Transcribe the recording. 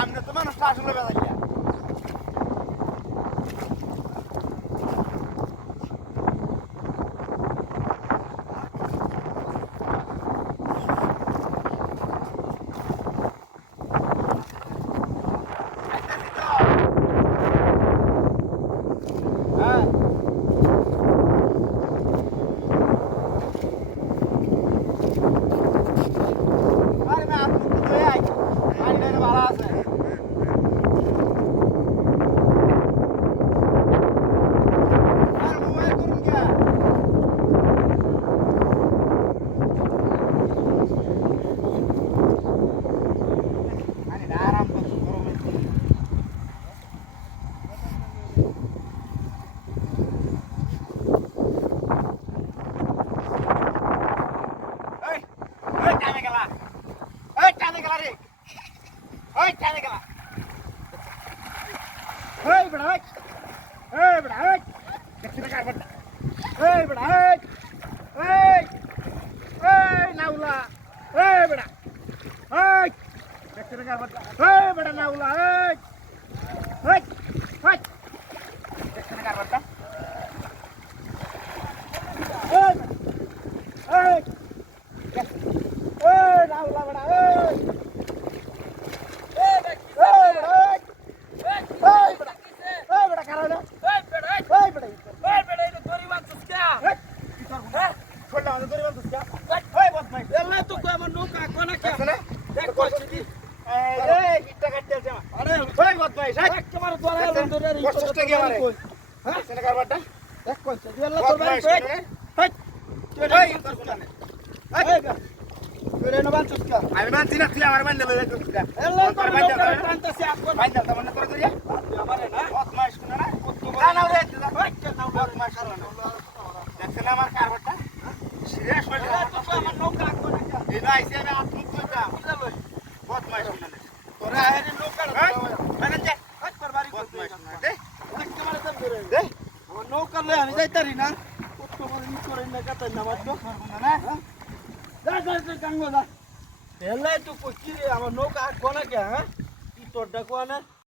আমরা তো মানুষটা আসলে বেড়াইয়া আমি মানছি না তুই আমার বান্ধব দেখছেন আমার কারবারটা সিরিয়াস হয়ে আমার নৌকা এই না আইসি আমি আত্মুক করতাম বদমাইশ শুনালে তোরা আহের নৌকা মানে যা বাড়ি বদমাইশ শুনা দে আমার নৌকা লই আমি যাইতারি না কত করে নি করে না কাটা না মারতো না যা কাঙ্গো যা এলাই তো কইছি আমার নৌকা কোনা কে হ্যাঁ কি তোরটা কোনা